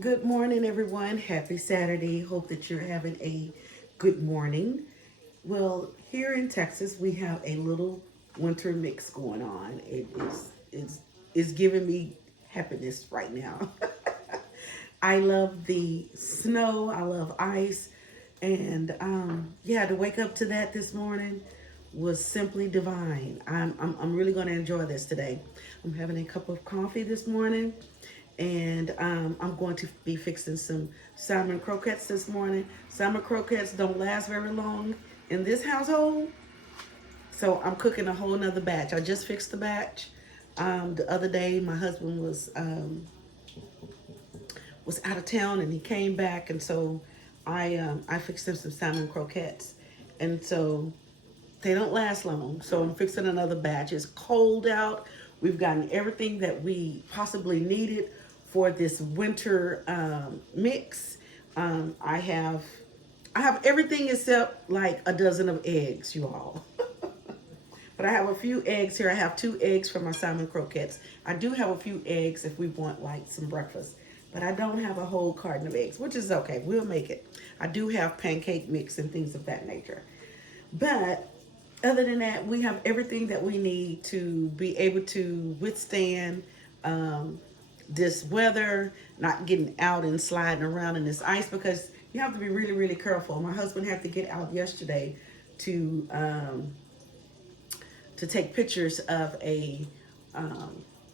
Good morning, everyone. Happy Saturday. Hope that you're having a good morning. Well, here in Texas, we have a little winter mix going on. It is giving me happiness right now. I love the snow. I love ice, and yeah, to wake up to that this morning was simply divine. I'm really going to enjoy this today. I'm having a cup of coffee this morning, and I'm going to be fixing some salmon croquettes this morning. Salmon croquettes don't last very long in this household, so I'm cooking a whole nother batch. I just fixed the batch. The other day, my husband was out of town and he came back, and so I fixed him some salmon croquettes, and so they don't last long. So I'm fixing another batch. It's cold out. We've gotten everything that we possibly needed for this winter mix. I have everything except like a dozen of eggs, you all. But I have a few eggs here. I have 2 eggs for my salmon croquettes. I do have a few eggs if we want like some breakfast. But I don't have a whole carton of eggs, which is okay. We'll make it. I do have pancake mix and things of that nature. But other than that, we have everything that we need to be able to withstand um, this weather, not getting out and sliding around in this ice because you have to be really, really careful. My husband had to get out yesterday to um, to take pictures of a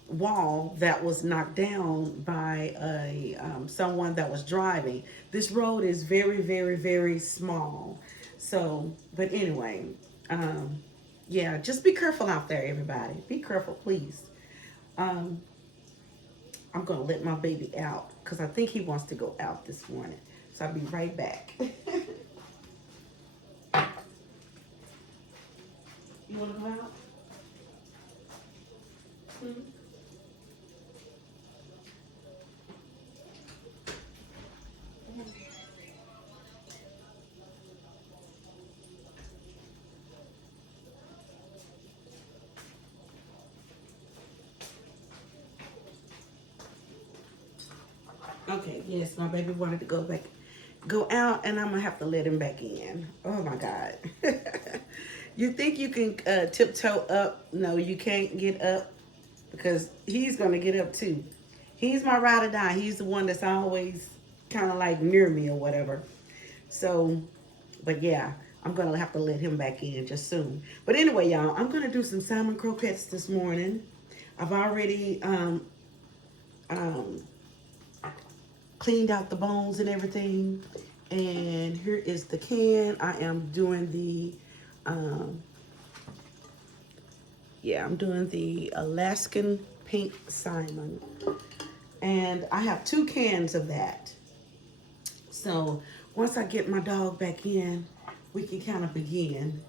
wall that was knocked down by a someone that was driving. This road is very, very, very small. So, but anyway, um, yeah, just be careful out there, everybody. Be careful, please. Um, I'm gonna let my baby out because I think he wants to go out this morning. So I'll be right back. You want to go out? Hmm? Okay, yes, my baby wanted to go out, and I'm gonna have to let him back in. Oh my God. You think you can tiptoe up? No, you can't get up because he's gonna get up too. He's my ride or die. He's the one that's always kind of like near me or whatever. So, but yeah, I'm gonna have to let him back in just soon. But anyway, y'all, I'm gonna do some salmon croquettes this morning. I've already um, cleaned out the bones and everything. And here is the can. I am doing um, I'm doing the Alaskan pink salmon. And I have 2 cans of that. So once I get my dog back in, we can kind of begin.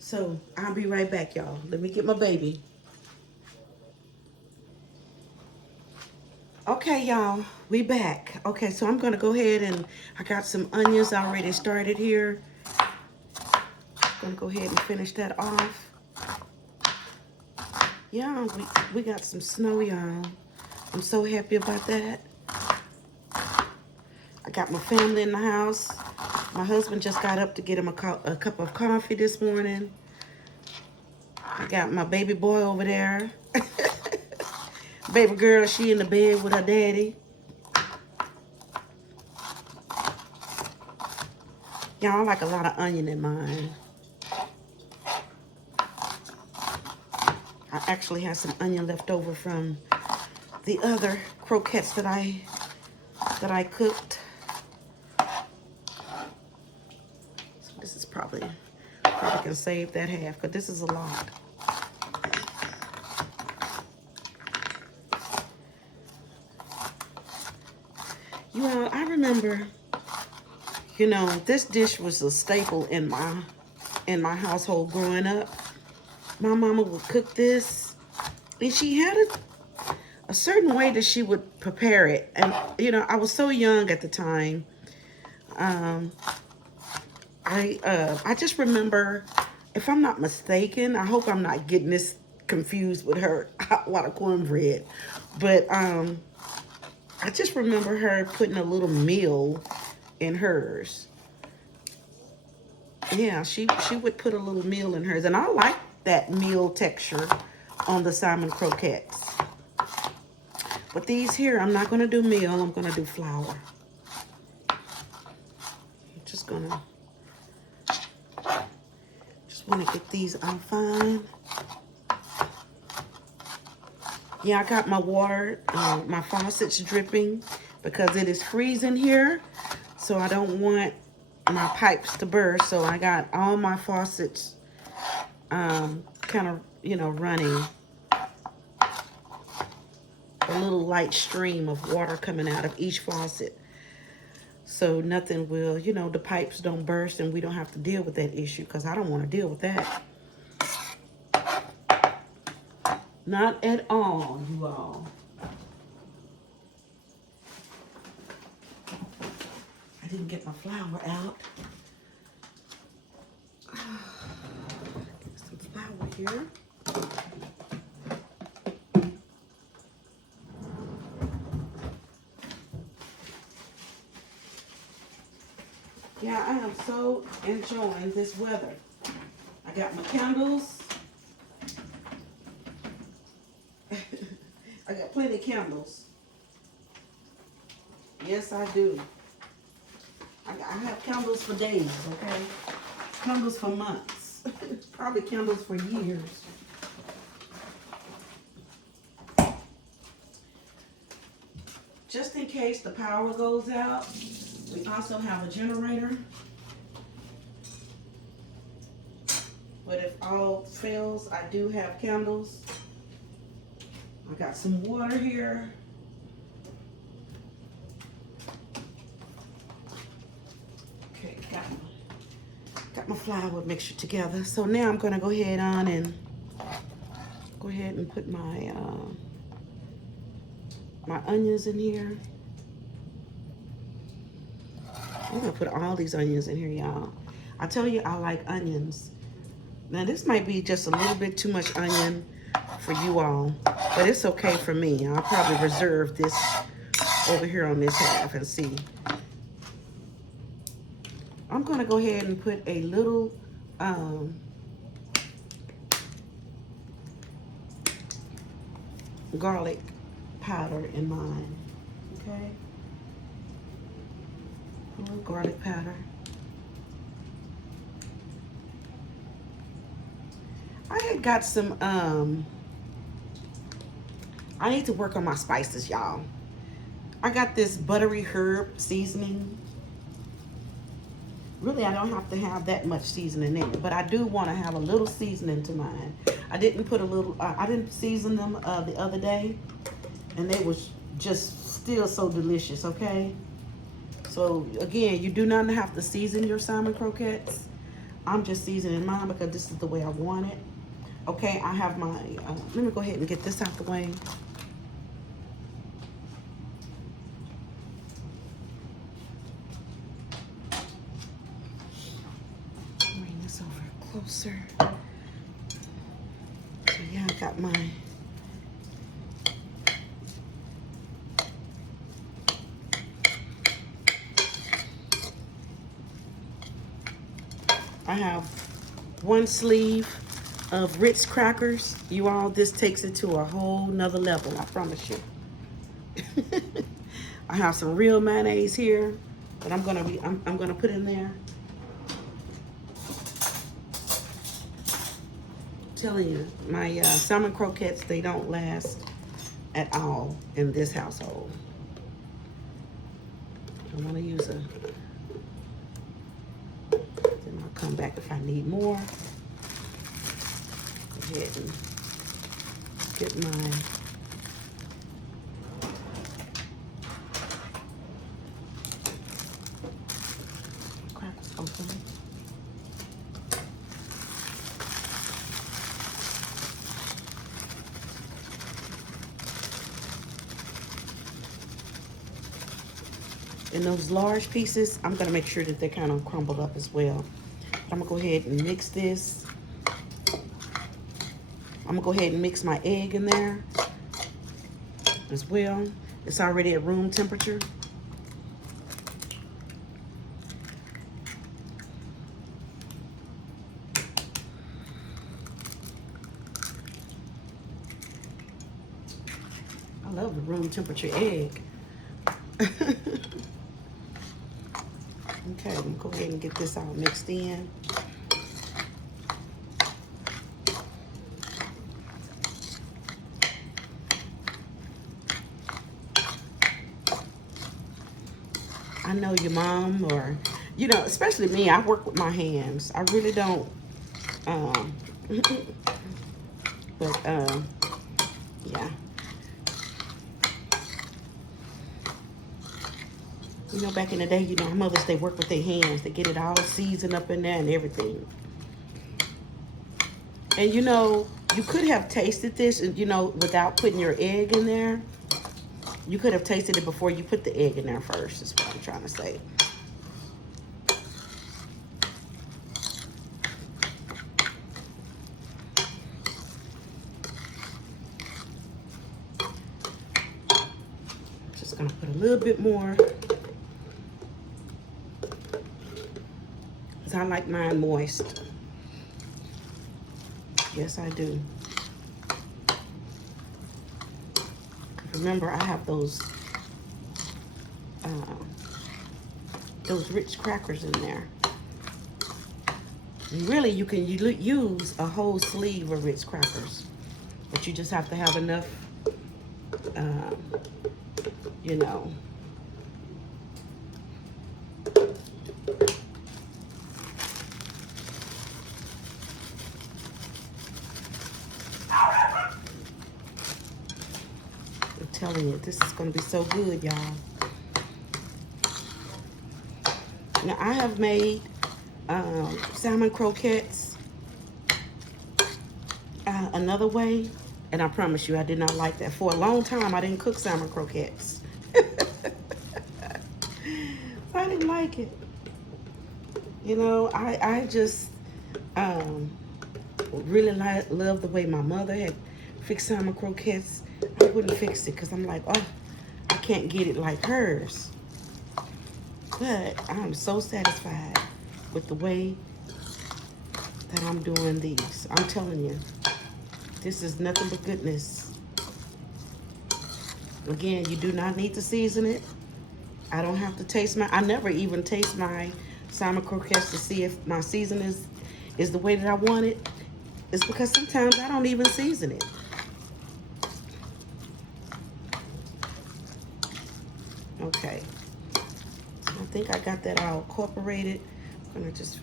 So I'll be right back, y'all. Let me get my baby. Okay, y'all, we back. Okay, so I'm gonna go ahead and I got some onions already started here. Gonna go ahead and finish that off. Yeah, we got some snow, y'all. I'm so happy about that. I got my family in the house. My husband just got up to get him a cup of coffee this morning. I got my baby boy over there. Baby girl, she in the bed with her daddy. Y'all, I like a lot of onion in mine. I actually have some onion left over from the other croquettes that I cooked. So this is probably can save that half because this is a lot. You know, I remember, this dish was a staple in my household growing up. My mama would cook this, and she had a certain way that she would prepare it. And I was so young at the time. Um, I just remember, if I'm not mistaken, I hope I'm not getting this confused with her hot water cornbread, but I just remember her putting a little meal in hers. Yeah, she would put a little meal in hers. And I like that meal texture on the Salmon Croquettes. But these here, I'm not going to do meal. I'm going to do flour. I'm just going to... Just want to get these on fine. Yeah, I got my water, my faucets dripping because it is freezing here. So I don't want my pipes to burst. So I got all my faucets kind of, you know, running. A little light stream of water coming out of each faucet. So nothing will, you know, the pipes don't burst and we don't have to deal with that issue because I don't want to deal with that. Not at all, you all. I didn't get my flour out. Get some flour here. Yeah, I am so enjoying this weather. I got my candles. I got plenty of candles. Yes, I do. I have candles for days, okay? Candles for months. Probably candles for years. Just in case the power goes out, we also have a generator. But if all fails, I do have candles. I got some water here. Okay, got my flour mixture together. So now I'm gonna go ahead and put my my onions in here. I'm gonna put all these onions in here, y'all. I tell you, I like onions. Now this might be just a little bit too much onion for you all, but it's okay for me. I'll probably reserve this over here on this half and see. I'm gonna go ahead and put a little garlic powder in mine, okay? A little garlic powder. I had got some, I need to work on my spices, y'all. I got this buttery herb seasoning. Really, I don't have to have that much seasoning in it, but I do want to have a little seasoning to mine. I didn't put a little, I didn't season them the other day, and they was just still so delicious, okay? So again, you do not have to season your salmon croquettes. I'm just seasoning mine because this is the way I want it. Okay, I have my, let me go ahead and get this out the way. Bring this over closer. So yeah, I got my, I have one sleeve of Ritz crackers. You all, this takes it to a whole nother level, I promise you. I have some real mayonnaise here that I'm gonna put in there. I'm telling you, my salmon croquettes, they don't last at all in this household. I'm gonna use a, then I'll come back if I need more. Go ahead and get my crackers open. And those large pieces, I'm gonna make sure that they're kind of crumbled up as well. I'm gonna go ahead and mix this. I'm gonna go ahead and mix my egg in there as well. It's already at room temperature. I love the room temperature egg. Okay, I'm gonna go ahead and get this all mixed in. I know your mom, or, you know, especially me, I work with my hands. I really don't, um, but, yeah. You know, back in the day, you know, our mothers, they work with their hands. They get it all seasoned up in there and everything. And, you know, you could have tasted this, you know, without putting your egg in there. You could have tasted it before you put the egg in there first, is what I'm trying to say. Just gonna put a little bit more, because I like mine moist. Yes, I do. Remember, I have those rich crackers in there. And really, you can use a whole sleeve of Ritz crackers, but you just have to have enough, you know. I'm telling you, this is going to be so good, y'all. Now, I have made salmon croquettes another way, and I promise you, I did not like that. For a long time, I didn't cook salmon croquettes. I didn't like it. You know, I just really love the way my mother had fixed salmon croquettes. I wouldn't fix it because I'm like, oh, I can't get it like hers. But I'm so satisfied with the way that I'm doing these. I'm telling you, this is nothing but goodness. Again, you do not need to season it. I don't have to taste I never even taste my salmon croquettes to see if my season is the way that I want it. It's because sometimes I don't even season it. Okay. So I think I got that all incorporated. I'm gonna just,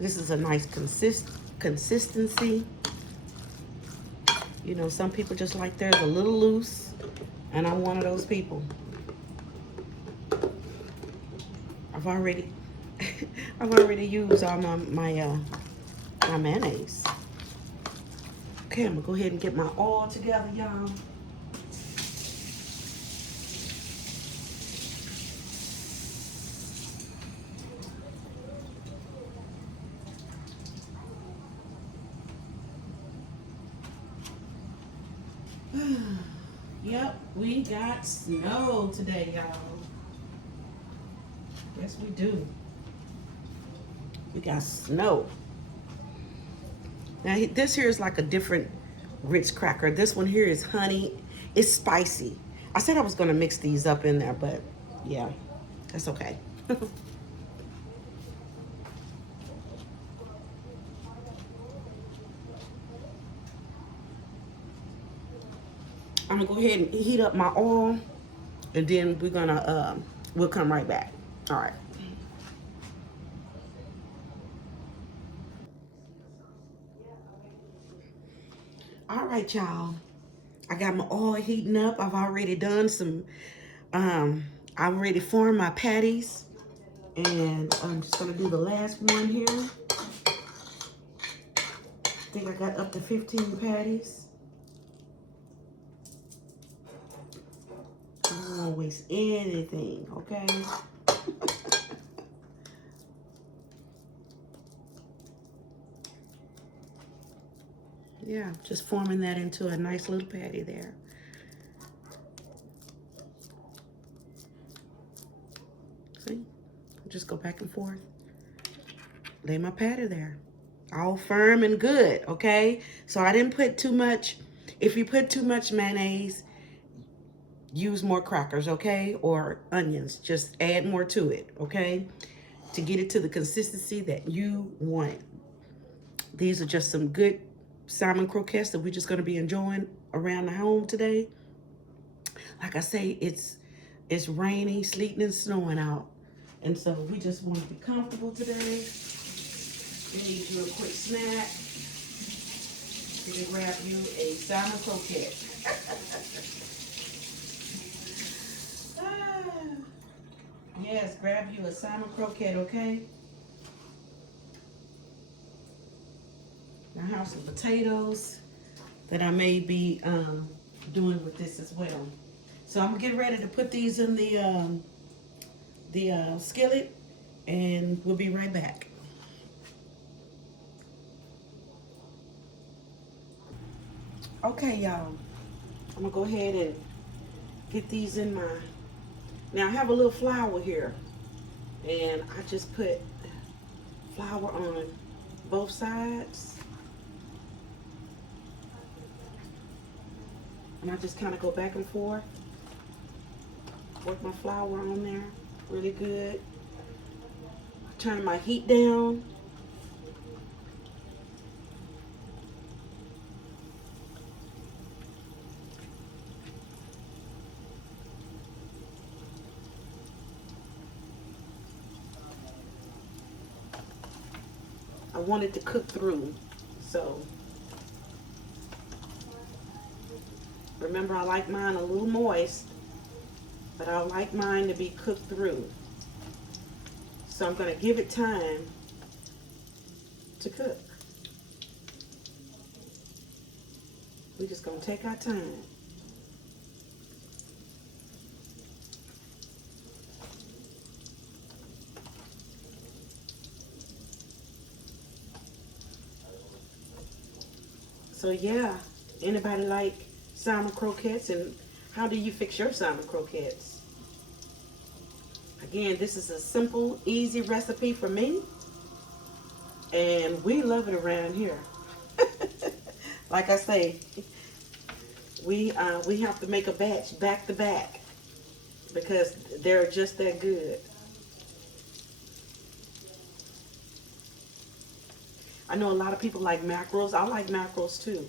this is a nice consistency. You know, some people just like theirs a little loose, and I'm one of those people. I've already used all my mayonnaise. Okay, I'm gonna go ahead and get my oil together, y'all. Yep, we got snow today, y'all. Yes, we do. We got snow. Now, this here is like a different Ritz cracker. This one here is honey. It's spicy. I said I was going to mix these up in there, but yeah, that's okay. I'm going to go ahead and heat up my oil, and then we're going to, we'll come right back. All right. All right, y'all. I got my oil heating up. I've already done some, I've already formed my patties. And I'm just gonna do the last one here. I think I got up to 15 patties. I don't wanna waste anything, okay? Yeah, just forming that into a nice little patty there. Just go back and forth. Lay my patter there. All firm and good, okay? So I didn't put too much. If you put too much mayonnaise, use more crackers, okay? Or onions. Just add more to it, okay? To get it to the consistency that you want. These are just some good salmon croquettes that we're just going to be enjoying around the home today. Like I say, it's raining, sleeting, and snowing out. And so we just want to be comfortable today. Need you a quick snack. You can grab you a salmon croquette. Yes, grab you a salmon croquette, okay? I have some potatoes that I may be doing with this as well. So I'm getting ready to put these in the skillet, and we'll be right back. Okay, y'all. I'm gonna go ahead and get these in my. Now I have a little flour here, and I just put flour on both sides, and I just kind of go back and forth. Work my flour on there really good. Turn my heat down. I want it to cook through, so remember I like mine a little moist, but I like mine to be cooked through. So I'm going to give it time to cook. We're just going to take our time. So yeah, anybody like salmon croquettes, and how do you fix your salmon croquettes? Again, this is a simple, easy recipe for me, and we love it around here. Like I say, we have to make a batch back to back because they're just that good. I know a lot of people like mackerels. I like mackerels too.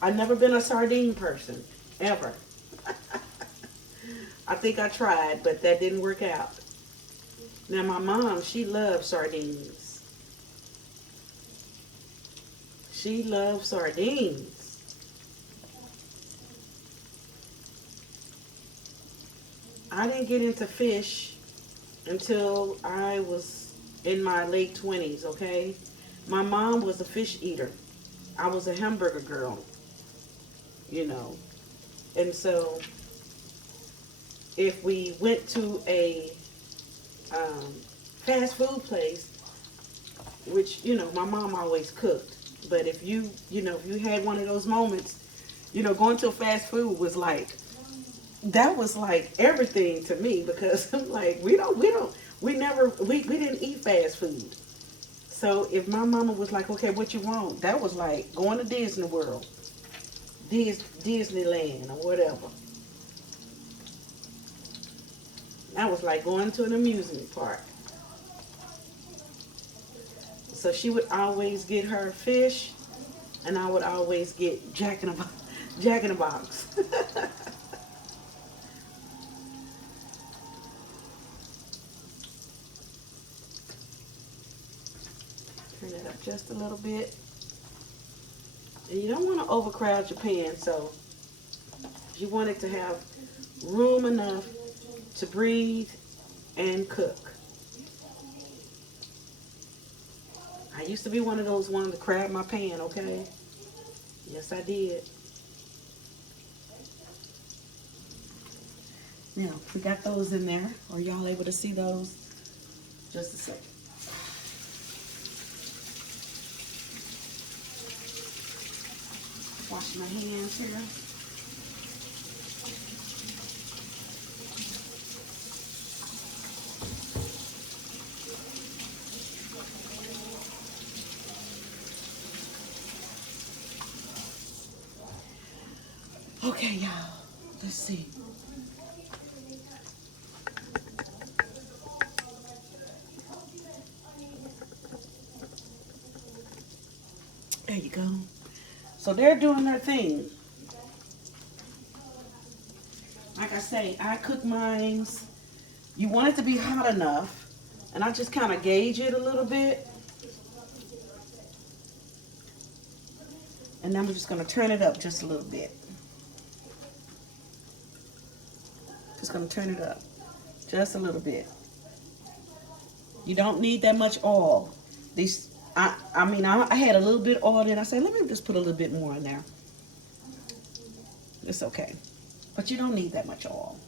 I've never been a sardine person, ever. I think I tried, but that didn't work out. Now my mom, she loves sardines. She loves sardines. I didn't get into fish until I was in my late 20s, okay? My mom was a fish eater. I was a hamburger girl, you know. And so if we went to a fast food place, which, you know, my mom always cooked. But if you had one of those moments, going to a fast food was like, that was like everything to me because I'm like, we didn't eat fast food. So if my mama was like, okay, what you want? That was like going to Disney World, Disneyland or whatever. That was like going to an amusement park. So she would always get her fish, and I would always get Jack in a Box. Turn it up just a little bit. And you don't want to overcrowd your pan, so you want it to have room enough to breathe and cook. I used to be one of those ones to crab my pan, okay? Yes, I did. Now, we got those in there. Are y'all able to see those? Just a second. Wash my hands here. Okay, y'all. Let's see. There you go. So they're doing their thing. Like I say, I cook mines. You want it to be hot enough, and I just kind of gauge it a little bit. And then we're just going to turn it up just a little bit. Just going to turn it up just a little bit. You don't need that much oil. These, I mean, I had a little bit of oil in. I said, let me just put a little bit more in there. It's okay. But you don't need that much oil.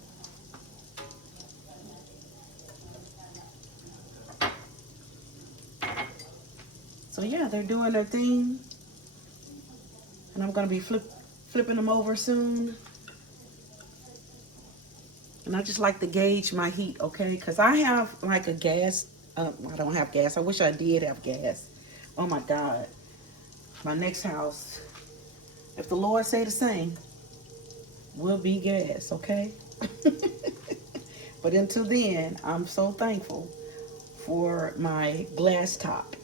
So yeah, they're doing their thing. And I'm going to be flipping them over soon. And I just like to gauge my heat, okay? Because I have like a gas. I don't have gas. I wish I did have gas. Oh my God. My next house, if the Lord say the same, will be gas, okay? But until then, I'm so thankful for my glass top.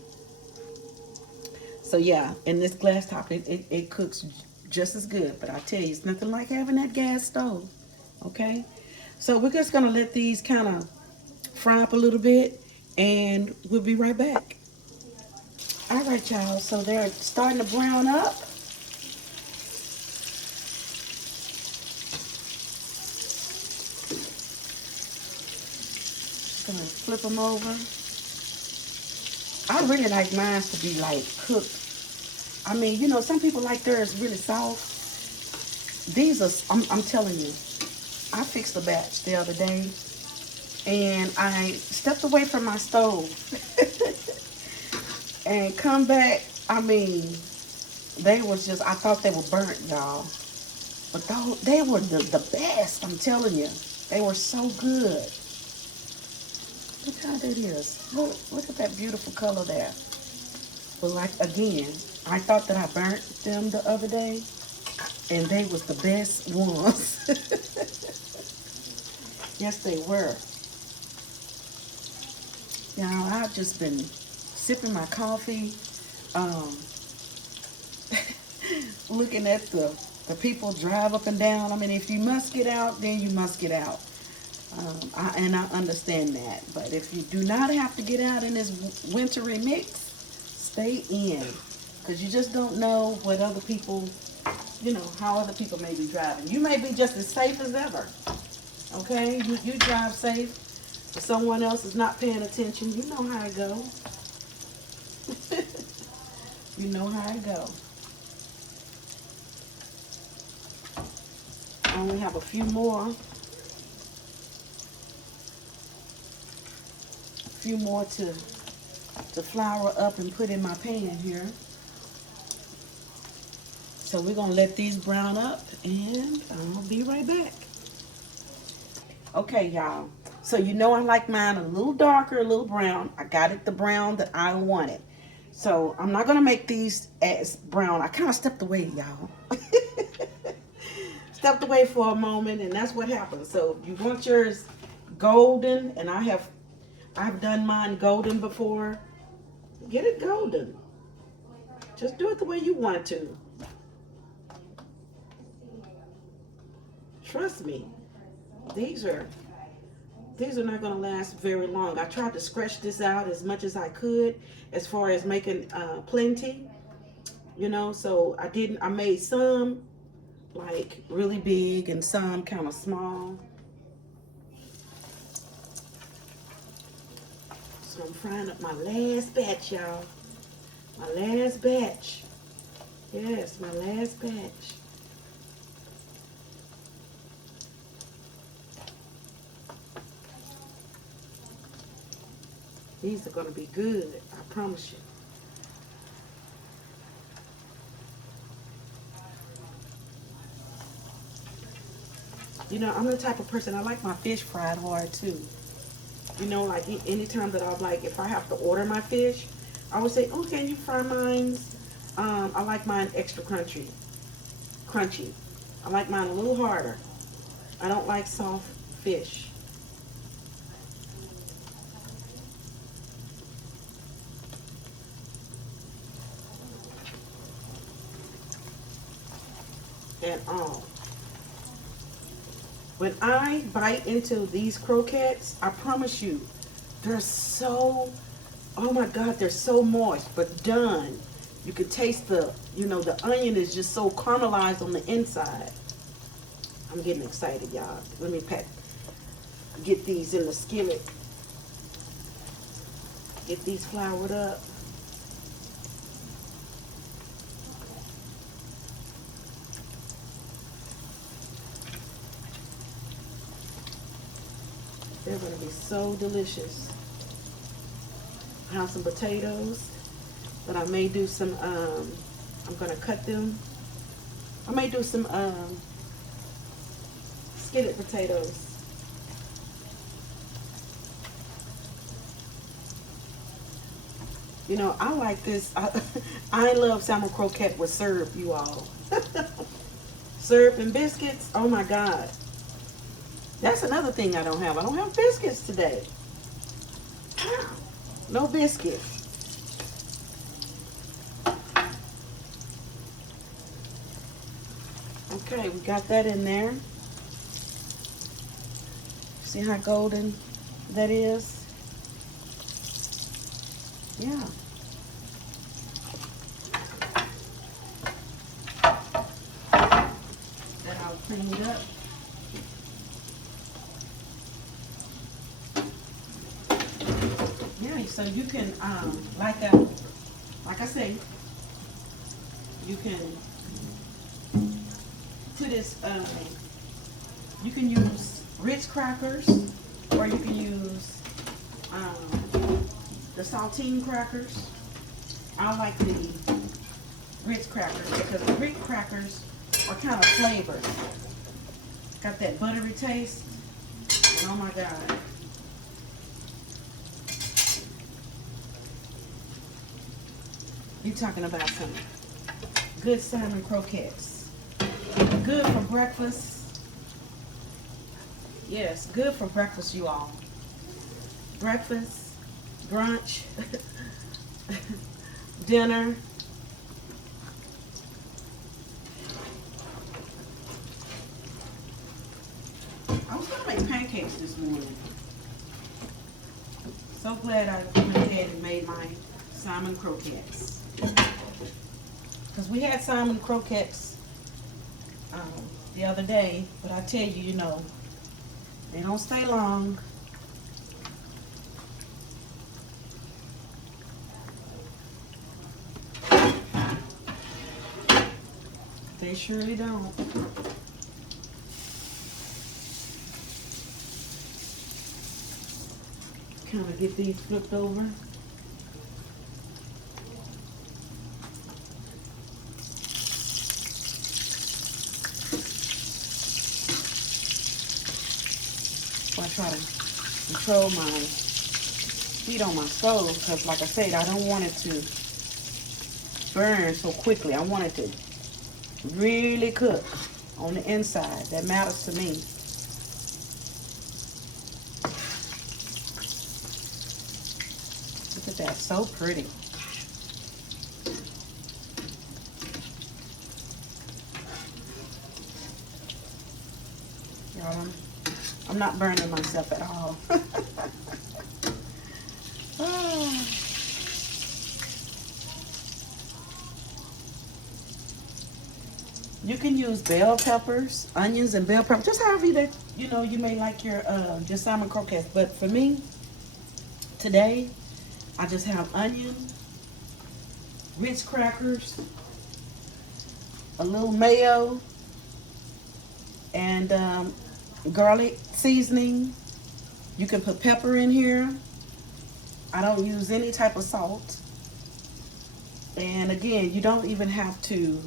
So yeah, in this glass top, it cooks just as good. But I tell you, it's nothing like having that gas stove, okay? So we're just gonna let these kind of fry up a little bit, and we'll be right back. All right, y'all, so they're starting to brown up. Gonna flip them over. I really like mine to be like cooked. I mean, you know, some people like theirs really soft. These are, I'm telling you, I fixed a batch the other day, and I stepped away from my stove and come back. I mean, they was just, I thought they were burnt, y'all. But they were the best, I'm telling you. They were so good. Look how that is. Look at that beautiful color there. But like, again, I thought that I burnt them the other day, and they was the best ones. Yes, they were. Y'all, I've just been sipping my coffee, looking at the people drive up and down. I mean, if you must get out, then you must get out. And I understand that. But if you do not have to get out in this wintry mix, stay in. Because you just don't know what other people, you know, how other people may be driving. You may be just as safe as ever. Okay? You drive safe. If someone else is not paying attention, you know how it goes. You know how it goes. I only have a few more. To flour up and put in my pan here. So we're gonna let these brown up, and I'll be right back. Okay, y'all. So you know I like mine a little darker, a little brown. I got it the brown that I wanted. So I'm not gonna make these as brown. I kind of stepped away, y'all. Stepped away for a moment, and that's what happens. So you want yours golden, and I've done mine golden before. Get it golden. Just do it the way you want it to. Trust me, these are not going to last very long. I tried to stretch this out as much as I could as far as making plenty, you know. So I made some like really big and some kind of small. So I'm frying up my last batch, y'all. My last batch. Yes, my last batch. These are going to be good, I promise you. You know, I'm the type of person, I like my fish fried hard too. You know, like anytime that I'm like, if I have to order my fish, I would say, oh, can you fry mine? I like mine extra crunchy. I like mine a little harder. I don't like soft fish. At all. When I bite into these croquettes, I promise you, they're so, oh my God, they're so moist, but done. You can taste the onion is just so caramelized on the inside. I'm getting excited, y'all. Let me get these in the skillet. Get these floured up. They're gonna be so delicious. I have some potatoes, but I may do some, I'm gonna cut them. I may do some skillet potatoes. You know, I like this. I love salmon croquette with syrup, you all. Syrup and biscuits, oh my God. That's another thing I don't have. I don't have biscuits today. No biscuit. Okay, we got that in there. See how golden that is? Yeah. Then I'll clean it up. Yeah, so you can, like I say, you can, to this, you can use Ritz crackers, or you can use the saltine crackers. I like the Ritz crackers because the Ritz crackers are kind of flavored. Got that buttery taste, and oh my God. You talking about some good salmon croquettes. Good for breakfast. Yes, good for breakfast, you all. Breakfast, brunch, dinner. I was gonna make pancakes this morning. So glad I went ahead and made my salmon croquettes. Because we had salmon croquettes the other day, but I tell you, they don't stay long. They surely don't. Kind of get these flipped over. I try to control my heat on my stove because, like I said, I don't want it to burn so quickly. I want it to really cook on the inside. That matters to me. Look at that, so pretty. Y'all, I'm not burning myself at all. Oh. You can use bell peppers, onions, and bell peppers, just however you may like your salmon croquettes. But for me, today, I just have onion, Ritz crackers, a little mayo, and garlic seasoning. You can put pepper in here. I don't use any type of salt. And again, you don't even have to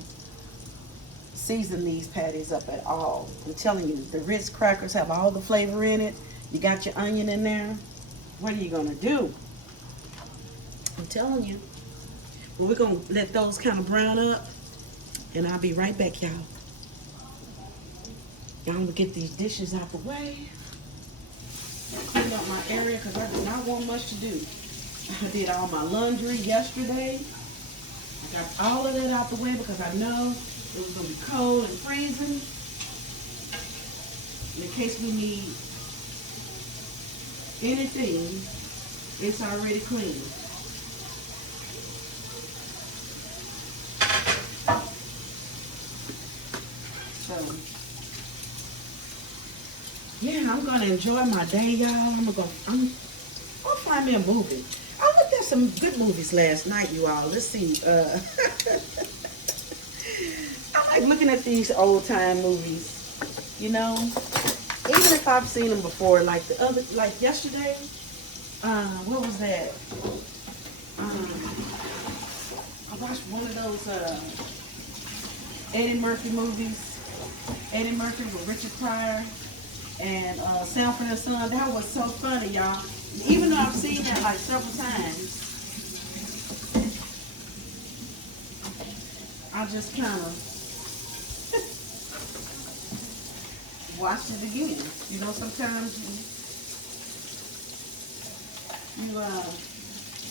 season these patties up at all. I'm telling you, the Ritz crackers have all the flavor in it. You got your onion in there. What are you gonna do? I'm telling you. Well, we're gonna let those kind of brown up, and I'll be right back, y'all. I'm gonna get these dishes out the way. Clean up my area because I do not want much to do. I did all my laundry yesterday. I got all of that out the way because I know it was gonna be cold and freezing. In case we need anything, it's already clean. So, yeah, I'm gonna enjoy my day, y'all. I'm gonna find me a movie. I looked at some good movies last night, you all. Let's see. I like looking at these old time movies. You know, even if I've seen them before, like like yesterday. What was that? I watched one of those Eddie Murphy movies. Eddie Murphy with Richard Pryor and Sanford and Son. That was so funny, y'all. Even though I've seen that like several times, I just kind of watched it again. You know, sometimes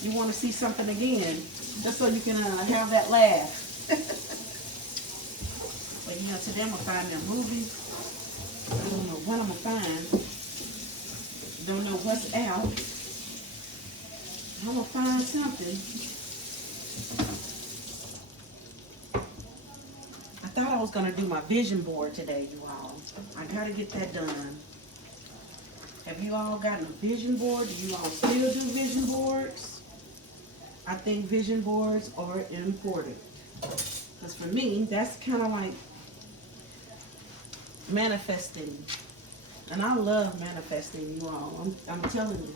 you want to see something again, just so you can have that laugh. But you know, today I'm gonna find me a movie. I don't know what I'm gonna find. Don't know what's out. I'm gonna find something. I thought I was gonna do my vision board today, you all. I gotta get that done. Have you all gotten a vision board? Do you all still do vision boards? I think vision boards are important. Because for me, that's kind of like manifesting. And I love manifesting, you all. I'm telling you.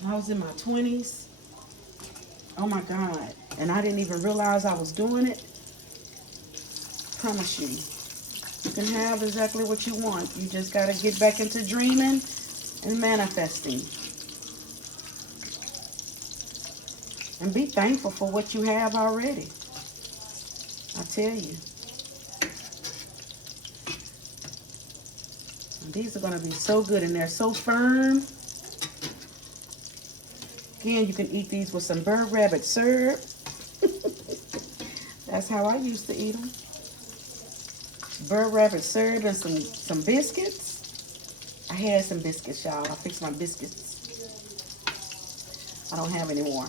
When I was in my 20s, oh my God. And I didn't even realize I was doing it. Promise you. You can have exactly what you want. You just got to get back into dreaming and manifesting. And be thankful for what you have already. I tell you. And these are going to be so good, and they're so firm. Again, you can eat these with some bird rabbit syrup. That's how I used to eat them. Bird rabbit syrup and some biscuits. I had some biscuits, y'all. I fixed my biscuits. I don't have any more.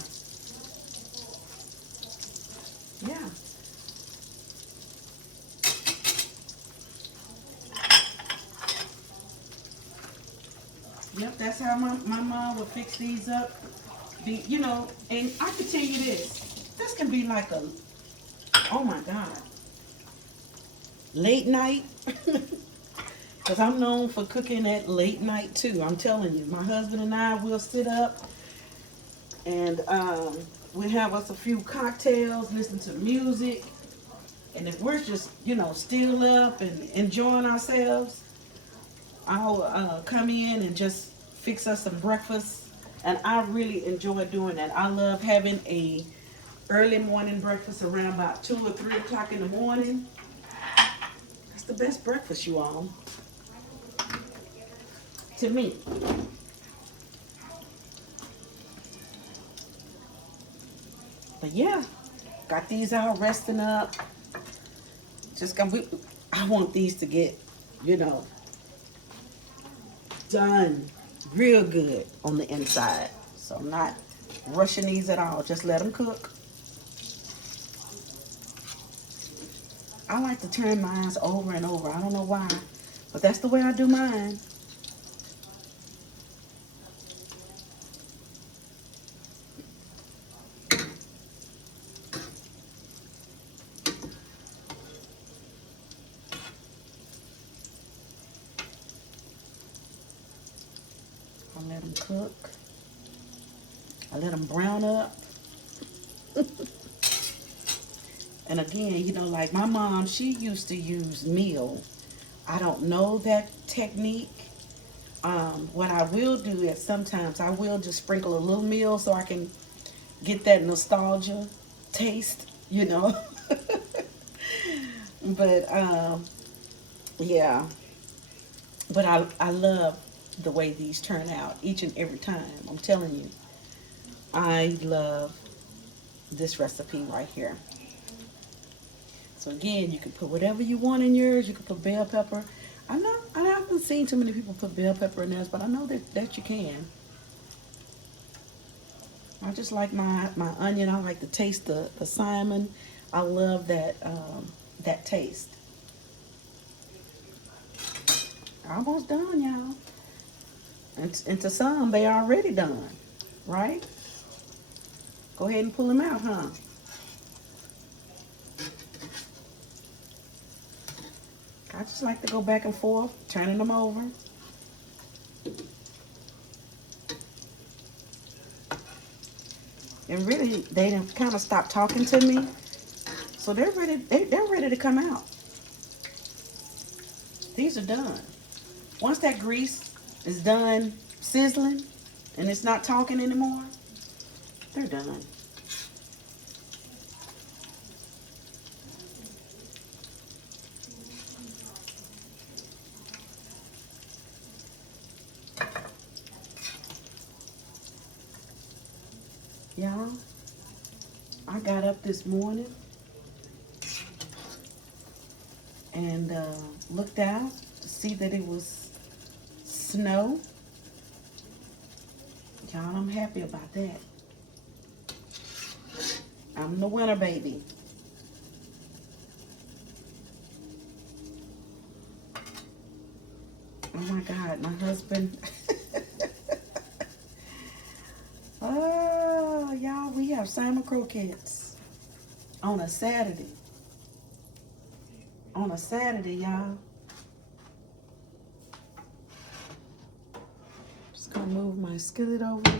Yeah. Yep, that's how my mom would fix these up. You know, and I can tell you this. This can be like a, oh my God, late night. Because I'm known for cooking at late night too. I'm telling you, my husband and I will sit up and we'll have us a few cocktails, listen to music. And if we're just, you know, still up and enjoying ourselves, I'll come in and just fix us some breakfast. And I really enjoy doing that. I love having a early morning breakfast around about 2 or 3 o'clock in the morning. That's the best breakfast, you all. To me. But yeah, got these all resting up. I want these to get, you know, done real good on the inside. So I'm not rushing these at all. Just let them cook. I like to turn mine over and over. I don't know why, but that's the way I do mine. I let them cook. I let them brown up. And again, you know, like my mom, she used to use meal. I don't know that technique. What I will do is sometimes I will just sprinkle a little meal so I can get that nostalgia taste, you know. But Yeah, but I love the way these turn out each and every time. I'm telling you, I love this recipe right here. So again, you can put whatever you want in yours. You can put bell pepper. I haven't seen too many people put bell pepper in theirs, but I know that you can. I just like my onion. I like to taste the Simon. I love that taste. Almost done, y'all. And to some, they already done, right? Go ahead and pull them out, huh? I just like to go back and forth, turning them over. And really, they done kind of stopped talking to me, so they're ready. They're ready to come out. These are done. Once that grease is done sizzling, and it's not talking anymore, they're done. Y'all, I got up this morning and looked out to see that it was snow. Y'all, I'm happy about that. I'm the winter baby. Oh my God, my husband. Oh, y'all, we have Salmon Croquettes on a Saturday. On a Saturday, y'all. Just gonna move my skillet over,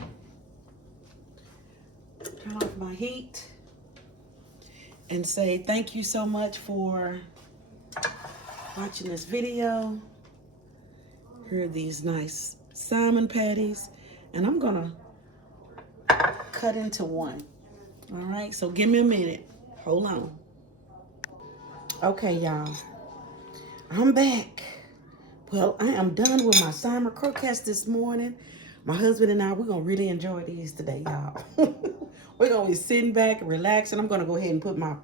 turn off my heat, and say thank you so much for watching this video. Here are these nice salmon patties, and I'm gonna cut into one. All right, so give me a minute. Hold on. Okay, y'all, I'm back. Well, I am done with my salmon croquettes this morning. My husband and I, we're gonna really enjoy these today, y'all. We're gonna be sitting back and relaxing. I'm gonna go ahead and put my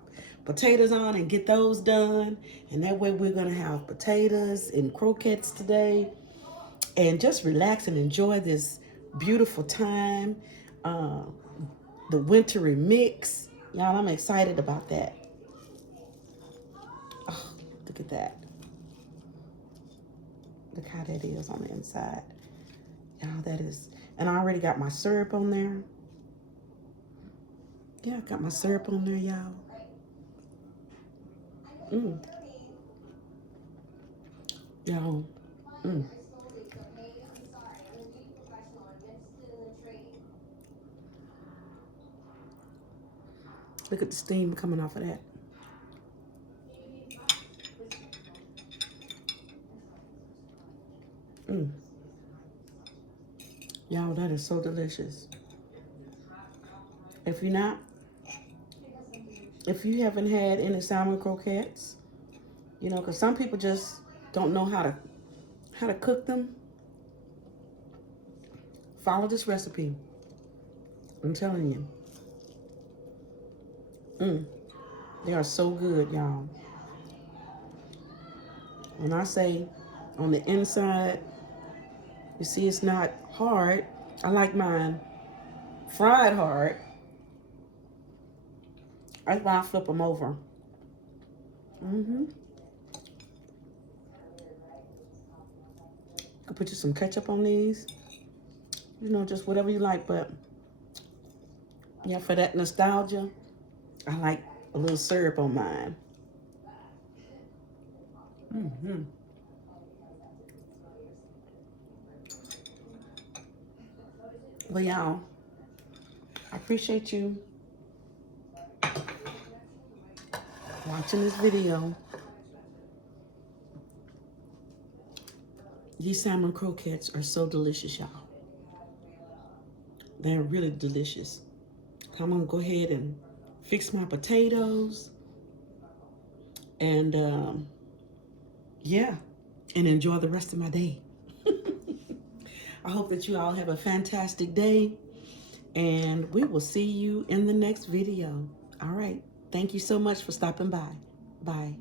potatoes on and get those done. And that way we're gonna have potatoes and croquettes today. And just relax and enjoy this beautiful time. Uh, the wintry mix. Y'all, I'm excited about that. Oh, look at that. Look how that is on the inside. Y'all, that is, and I already got my syrup on there. Yeah, I got my syrup on there, y'all. Mm. Y'all. Mm. Look at the steam coming off of that. Mm. Y'all, that is so delicious. If you're not, if you haven't had any salmon croquettes, you know, because some people just don't know how to cook them. Follow this recipe. I'm telling you. Mm. They are so good, y'all. When I say on the inside, you see it's not hard. I like mine fried hard. That's why I flip them over. Mm-hmm. Could put you some ketchup on these. You know, just whatever you like. But yeah, for that nostalgia, I like a little syrup on mine. Mm-hmm. Well, y'all, I appreciate you watching this video. These salmon croquettes are so delicious, y'all. They're really delicious. I'm gonna go ahead and fix my potatoes and Yeah, and enjoy the rest of my day. I hope that you all have a fantastic day, and we will see you in the next video. All right. Thank you so much for stopping by. Bye.